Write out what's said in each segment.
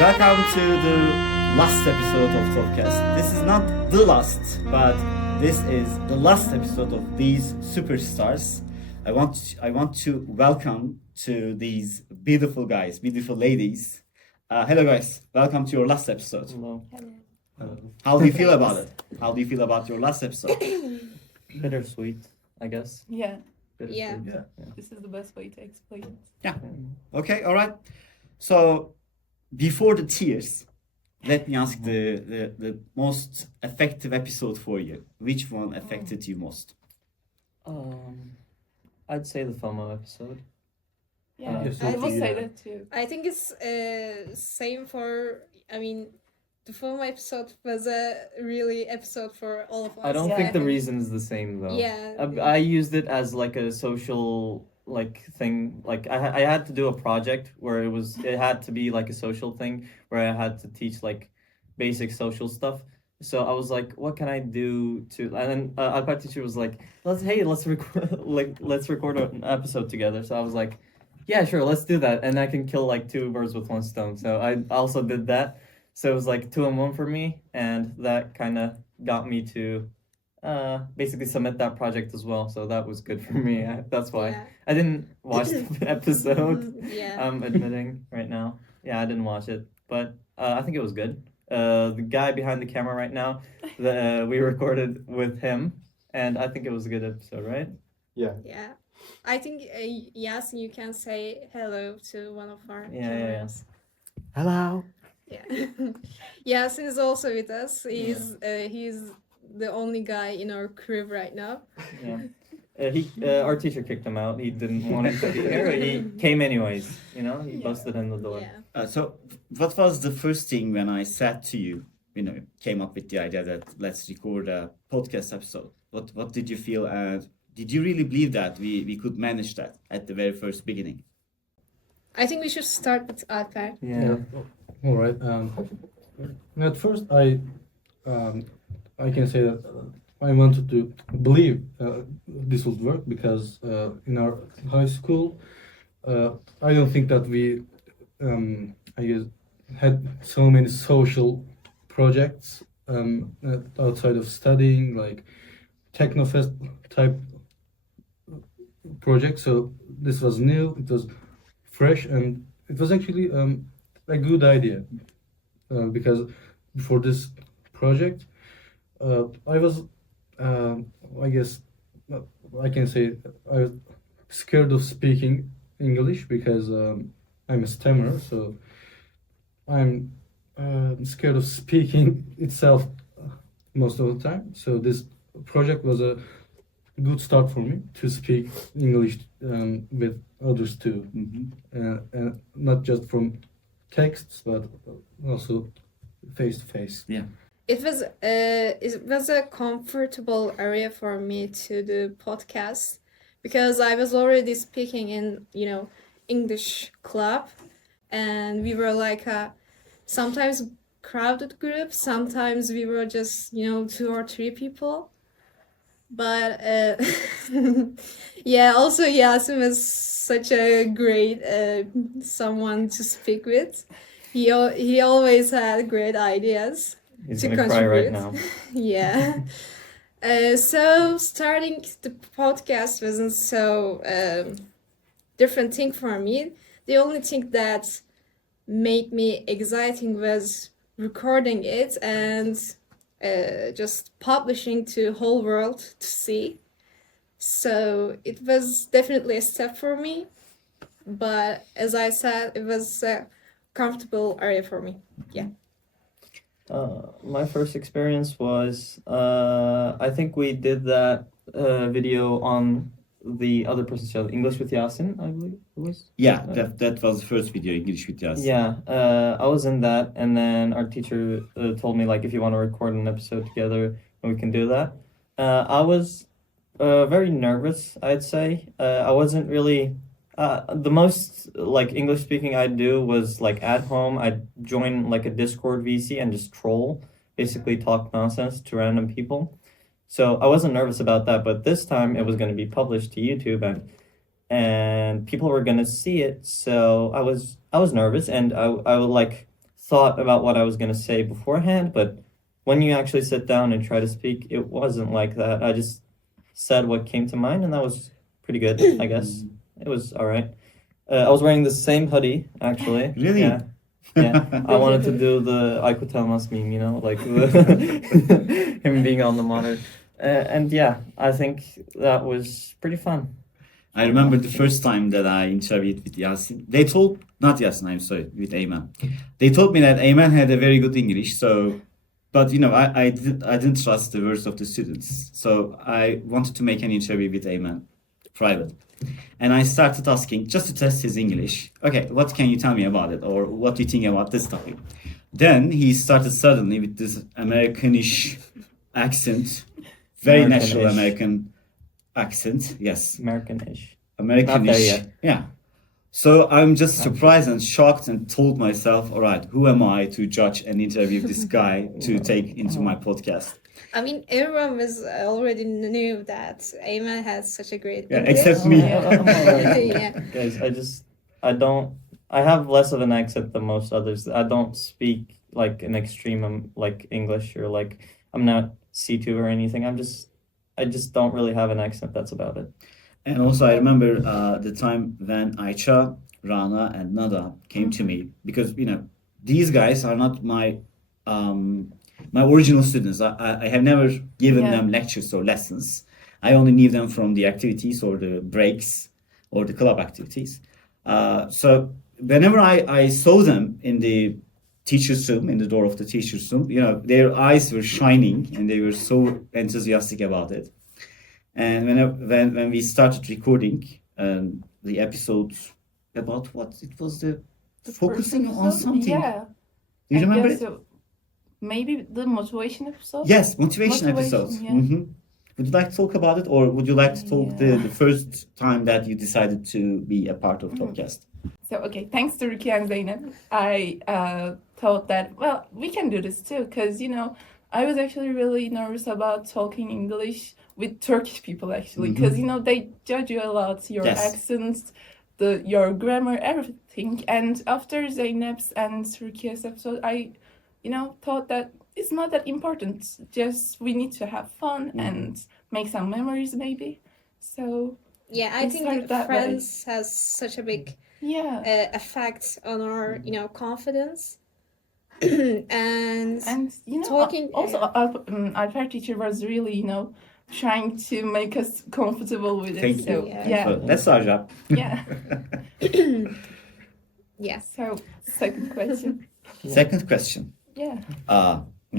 Welcome to the last episode of Tobbcast. This is not the last, but this is the last episode of these superstars. I want to welcome to these beautiful guys, beautiful ladies. Hello guys, welcome to your last episode. Hello. How do you feel about it? How do you feel about your last episode? Bittersweet, I guess. Yeah, Bittersweet. Yeah. this is the best way to explain it. Yeah. Okay, all right. So before the tears, let me ask the most effective episode for you. Which one affected you most? I'd say the FOMO episode. Yeah, Yes, I will yeah. say that too. I think it's same for. I mean, the film episode was a really episode for all of us. I don't Yeah. think the reason is the same though. Yeah. I used it as like a social thing. Like I had to do a project where it had to be like a social thing where I had to teach like basic social stuff. So I was like, what can I do to? And then our teacher was like, let's record an episode together. So I was like, yeah, sure, let's do that, and I can kill like two birds with one stone. So I also did that. So it was like 2-in-1 for me, and that kind of got me to basically submit that project as well. So that was good for me. That's why Yeah. I didn't watch the episode. Yeah. I'm admitting right now. Yeah, I didn't watch it, but I think it was good. The guy behind the camera right now, we recorded with him, and I think it was a good episode, right? Yeah. I think Yasin, you can say hello to one of our Yeah. cameras. Hello. Yeah. Yasin is also with us. He's the only guy in our crew right now. Yeah. Our teacher kicked him out. He didn't want it to be here. He came anyways. You know, he busted in the door. Yeah. So what was the first thing when I said to you, came up with the idea that let's record a podcast episode? What did you feel, and did you really believe that we could manage that at the very first beginning? I think we should start with Alper. Yeah. All right. At first, I can say that I wanted to believe this would work because in our high school, I don't think that we, I guess, had so many social projects outside of studying, like Technofest type project. So this was new. It was fresh, and it was actually a good idea because for this project, I was, I guess, I can say I was scared of speaking English because I'm a stammerer, so I'm scared of speaking itself most of the time. So this project was a good start for me to speak English with others too, and not just from texts but also face to face. Yeah. It was a comfortable area for me to do podcast because I was already speaking in English club, and we were like a sometimes crowded group, sometimes we were just 2 or 3 people. But yeah, also Yasin was such a great someone to speak with. He always had great ideas. He's To gonna cry right contribute. now. Yeah. So starting the podcast wasn't so different thing for me. The only thing that made me exciting was recording it and just publishing to whole world to see. So it was definitely a step for me, but as I said, it was a comfortable area for me. Yeah. My first experience was I think we did that video on the other person's channel, English with Yasin, I believe it was. Yeah, that was the first video, English with Yasin. Yeah, I was in that, and then our teacher told me like if you want to record an episode together, we can do that. I was very nervous, I'd say. I wasn't really. The most like English speaking I'd do was like at home. I'd join like a Discord VC and just troll, basically talk nonsense to random people. So I wasn't nervous about that, but this time it was going to be published to YouTube and people were going to see it. So I was nervous, and I would like thought about what I was gonna say beforehand, but when you actually sit down and try to speak, it wasn't like that. I just said what came to mind, and that was pretty good, I guess. It was all right. I was wearing the same hoodie, actually. Really? Yeah. Yeah. I wanted to do the Aykut Elmas meme, you know, like the, him being on the monitor. And yeah, I think that was pretty fun. I remember the first time that I interviewed with Yasin. They told, not Yasin, I'm sorry, with Eymen. They told me that Eymen had a very good English, so, but you know, I didn't trust the words of the students. So I wanted to make an interview with Eymen, private. And I started asking, just to test his English, okay, what can you tell me about it? Or what do you think about this topic? Then he started suddenly with this Americanish accent, very natural American-ish. American accent, yes. American-ish. Americanish. Not there yet. Yeah. So I'm just surprised and shocked and told myself, all right, who am I to judge and interview this guy to take into my podcast? I mean, everyone was already knew that Ayman has such a great Yeah, English. except me. Yeah. Guys, I have less of an accent than most others. I don't speak like an extreme like English, or like I'm not C2 or anything. I just don't really have an accent. That's about it. And also I remember the time when Ayça, Rana, and Nada came to me, because, you know, these guys are not my my original students. I have never given Yeah. them lectures or lessons. I only knew them from the activities or the breaks or the club activities. So whenever I saw them in the teacher's room, in the door of the teacher's room, you know, their eyes were shining and they were so enthusiastic about it. And when we started recording the episode about what it was, the focusing first on episode? something. Yeah. Do you I remember guess it? so. Maybe the motivation episode? Yes, motivation episode. yeah. Would you like to talk about it, or would you like to talk Yeah. the first time that you decided to be a part of Tobbcast? So, okay, thanks to Ruki and Zeynep, I thought that, well, we can do this too, because, you know, I was actually really nervous about talking English with Turkish people, actually, because, you know, they judge you a lot, your Yes. accents, your grammar, everything. And after Zeynep's and Ruki's episode, I, you know, thought that it's not that important. Just we need to have fun and make some memories, maybe. So, Yeah, I It think started that way. friends has such a big yeah. effect on our, you know, confidence. and And you know, Talking- also Alper teacher was really, you know, trying to make us comfortable with it. Thank So you. yeah, So that's our job. yeah. yeah. So second question. Second question. Yeah.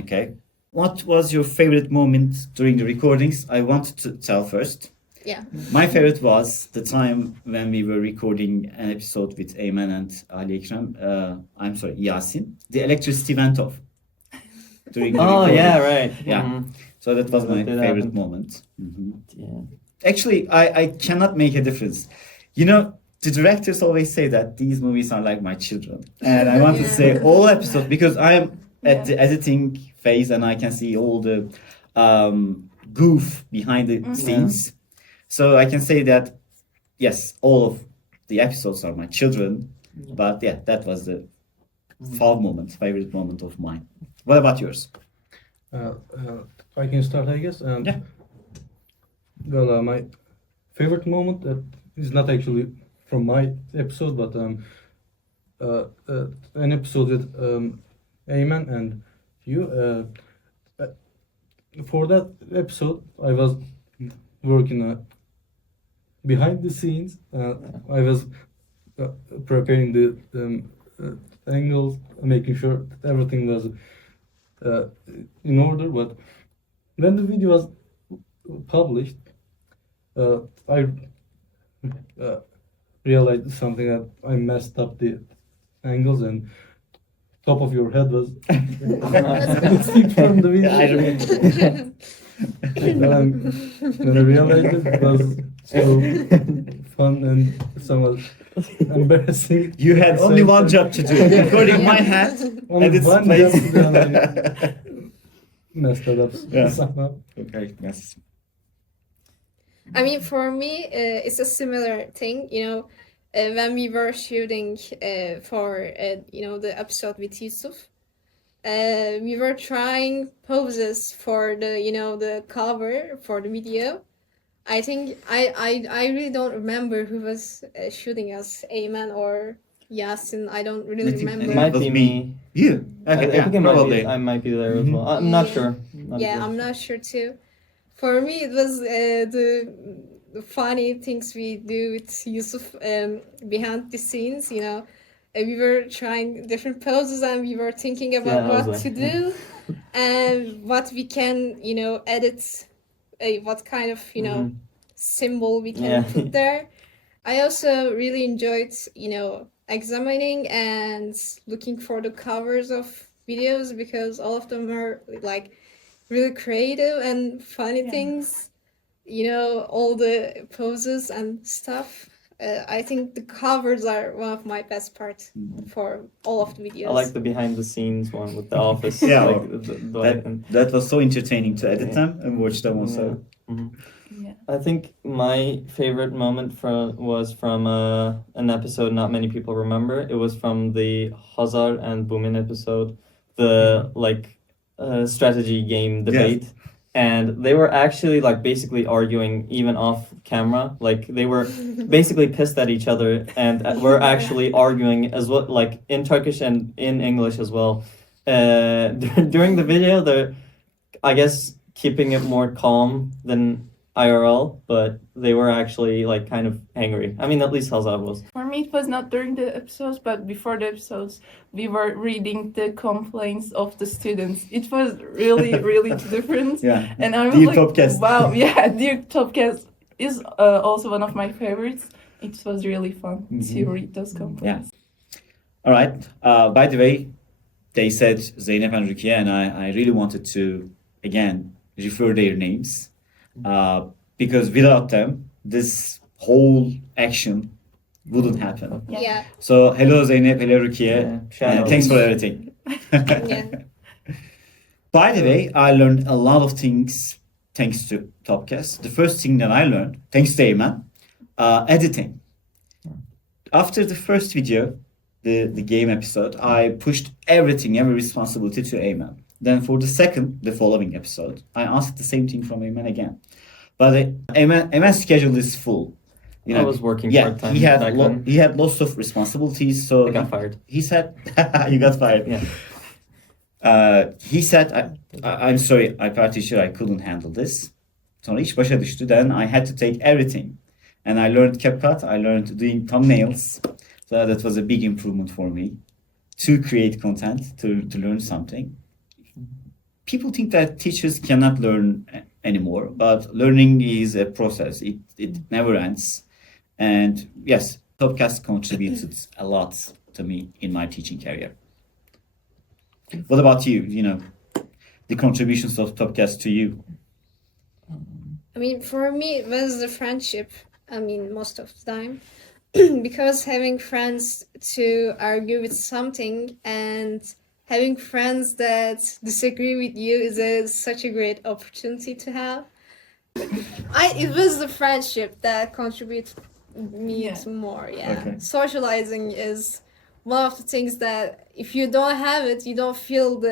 Okay. What was your favorite moment during the recordings? I wanted to tell first. Yeah. My favorite was the time when we were recording an episode with Eymen and Ali Ekrem. I'm sorry, Yasin. The electricity went off during the Oh recording. yeah, right. Yeah. Mhm. So that was my That did favorite happen. moment. Yeah. Actually, I cannot make a difference. You know, the directors always say that these movies are like my children. And I want to say all episodes, because I am at the editing phase and I can see all the goof behind the scenes. So I can say that, yes, all of the episodes are my children. But yeah, that was the favorite moment of mine. What about yours? I can start, I guess. Yeah. Well, my favorite moment is not actually from my episode, but an episode with Eymen and you. For that episode, I was working behind the scenes. I was preparing the angles, making sure that everything was in order. But when the video was published, I realized something, that I messed up the angles, and top of your head was missing from the video. I remember. When I realized it was so fun and somewhat embarrassing. You had only one job to do, recording my hat Only and its one place. job to do, and I messed that up Yeah. somehow. Okay, yes. I mean, for me, it's a similar thing. You know, when we were shooting for the episode with Yusuf. We were trying poses for the cover for the video. I think I really don't remember who was shooting us, Eymen or Yasin. I don't really remember. It might was be me. me. You? I Okay, think it might probably. be, I might be there as well. I'm not Yeah. sure. I'm not sure too. For me, it was the funny things we do with Yusuf behind the scenes. We were trying different poses and we were thinking about Yeah, I was what to there. do and what we can, edit, what kind of, symbol we can Yeah. put there. I also really enjoyed, examining and looking for the covers of videos because all of them are like really creative and funny Yeah. things. All the poses and stuff. I think the covers are one of my best parts for all of the videos. I like the behind the scenes one with the office. Yeah, like, That was so entertaining to edit Yeah. them and watch them also. Yeah. Mhm. Yeah. I think my favorite moment was from an episode not many people remember. It was from the Hazar and Bumin episode, the strategy game debate. And they were actually basically arguing even off camera. Like they were basically pissed at each other and were actually arguing as well, like in Turkish and in English as well. During the video, they're, I guess, keeping it more calm than IRL, but they were actually kind of angry. I mean, at least Hazar was. For me, it was not during the episodes, but before the episodes, we were reading the complaints of the students. It was really, really different. Yeah. And I was Dear like, Tobbcast. wow, yeah, Dear Tobbcast is also one of my favorites. It was really fun to read those complaints. All right. By the way, they said Zeynep and Rukiye, and I really wanted to, again, refer their names. Because without them, this whole action wouldn't happen. Yeah. So, hello Zeynep, hello Rukiye, Yeah, shout and out. thanks for everything. Yeah. By the way, I learned a lot of things thanks to Tobbcast. The first thing that I learned, thanks to Eymen, editing. After the first video, the game episode, I pushed every responsibility to Eymen. Then for the following episode, I asked the same thing from Eymen again. But Eymen's schedule is full. I was working Yeah, part-time he had back then. he had lots of responsibilities. So I got fired. He said, "You got fired." Yeah. He said, "I'm sorry, Alper teacher, I couldn't handle this." Sonra iş başa düştü. Then I had to take everything, and I learned CapCut. I learned doing thumbnails. So that was a big improvement for me to create content, to learn something. People think that teachers cannot learn anymore, but learning is a process. It never ends. And yes, Tobbcast contributed a lot to me in my teaching career. What about you? The contributions of Tobbcast to you? I mean, for me, it was the friendship. I mean, most of the time. Because having friends to argue with something and having friends that disagree with you is such a great opportunity to have. It was the friendship that contributed me to more. Yeah, Okay. Socializing is one of the things that if you don't have it, you don't feel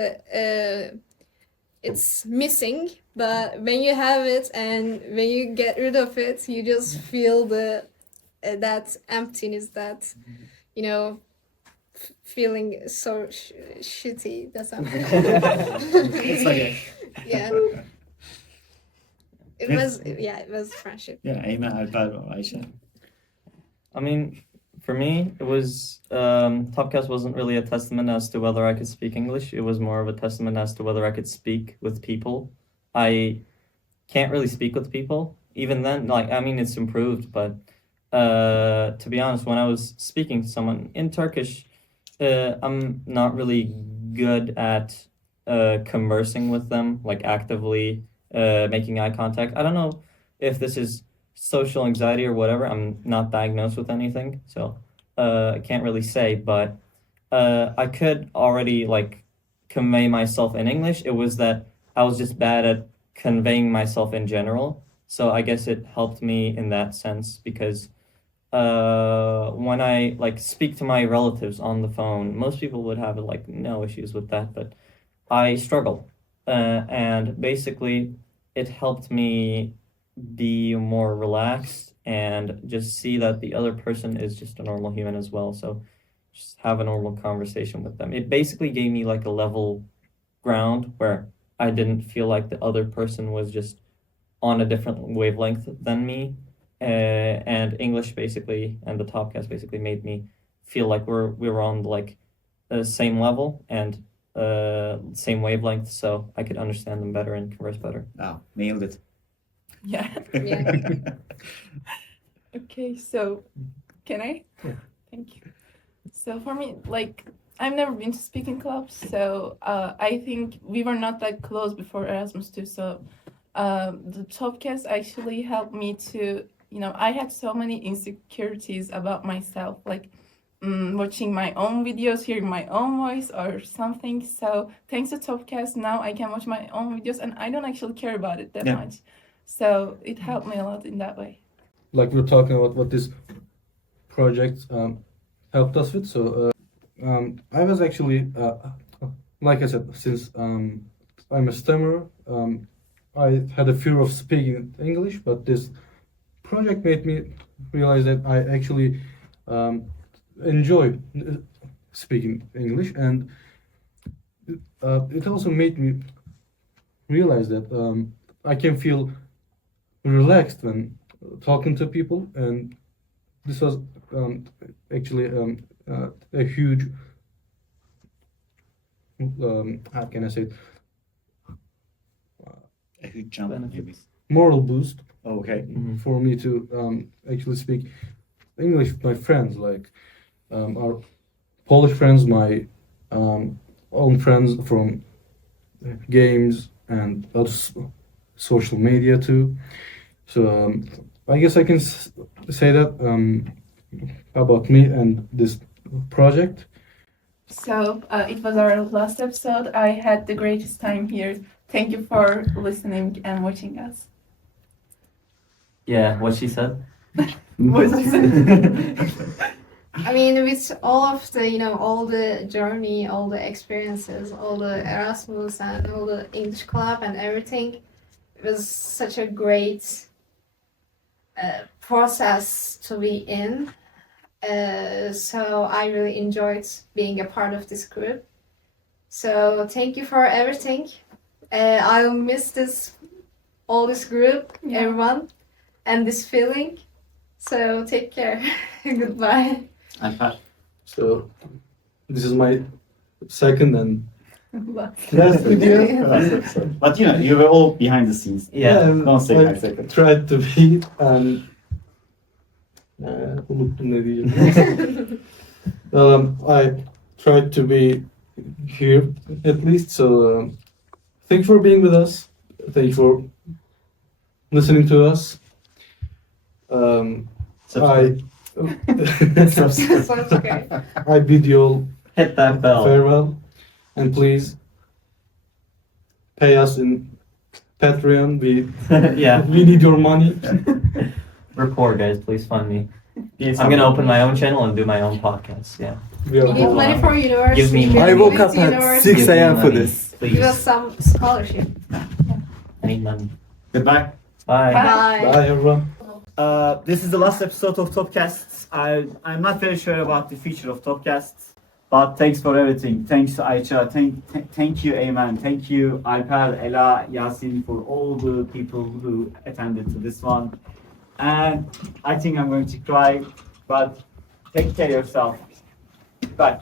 it's missing. But when you have it and when you get rid of it, you just feel that emptiness, that feeling so shitty. That's how. It's okay. Yeah. It was friendship. Yeah, Eymen, Alper, Ayça. I mean, for me, it was Tobbcast wasn't really a testament as to whether I could speak English. It was more of a testament as to whether I could speak with people. I can't really speak with people. Even then, it's improved, but to be honest, when I was speaking to someone in Turkish, I'm not really good at conversing with them, actively making eye contact. I don't know if this is social anxiety or whatever. I'm not diagnosed with anything, so I can't really say, but I could already convey myself in English. It was that I was just bad at conveying myself in general. So I guess it helped me in that sense because when I like speak to my relatives on the phone, most people would have like no issues with that, but I struggle. And basically it helped me be more relaxed and just see that the other person is just a normal human as well. So just have a normal conversation with them. It basically gave me like a level ground where I didn't feel like the other person was just on a different wavelength than me. And English basically and the Tobbcast basically made me feel like we were on like the same level and same wavelength, so I could understand them better and converse better. Wow, nailed it. Yeah. Yeah. Okay, so can I? Yeah. Thank you. So for me, like, I've never been to speaking clubs, so I think we were not that close before Erasmus too. So the Tobbcast actually helped me to, I had so many insecurities about myself, like watching my own videos, hearing my own voice or something. So thanks to Tobbcast, now I can watch my own videos and I don't actually care about it that much. So it helped me a lot in that way. Like we're talking about what this project helped us with. So I was actually, like I said, since I'm a stammerer, I had a fear of speaking English, but this project made me realize that I actually enjoy speaking English, and it also made me realize that I can feel relaxed when talking to people, and this was actually a huge how can I say it? A huge jump, maybe. Moral boost Okay. for me to actually speak English with my friends, like our Polish friends, my own friends from games and other social media too. So I guess I can say that about me and this project. So it was our last episode. I had the greatest time here. Thank you for listening and watching us. Yeah, what she said. What did you say? I mean, with all of the, all the journey, all the experiences, all the Erasmus and all the English club and everything, it was such a great process to be in. So I really enjoyed being a part of this group. So thank you for everything. I'll miss all this group, everyone, and this feeling. So take care. Goodbye. Alper. So this is my second and Last video. But you were all behind the scenes. Yeah. Don't say I my second. tried to be and unuttum ne diyeceğim. I tried to be here at least. So thank you for being with us. Thank you for listening to us. I Sounds okay. I bid you all Hit that bell. farewell, and please pay us in Patreon. Yeah. We need your money. We're poor, guys. Please fund me. Yes, I'm gonna open my own channel and do my own podcast. Yeah. We are You need poor. money for university. Give me you money. need I woke to up university. 6 Give me a.m. for money, this. Give us Please. some scholarship. I need money. Goodbye. Bye. Bye. Bye everyone. This is the last episode of Tobbcast. I'm not very sure about the future of Tobbcast, but thanks for everything. Thanks to Ayça. Thank you, Eymen. Thank you, Alper, Ela, Yasin, for all the people who attended to this one. And I think I'm going to cry, but take care of yourself. Bye.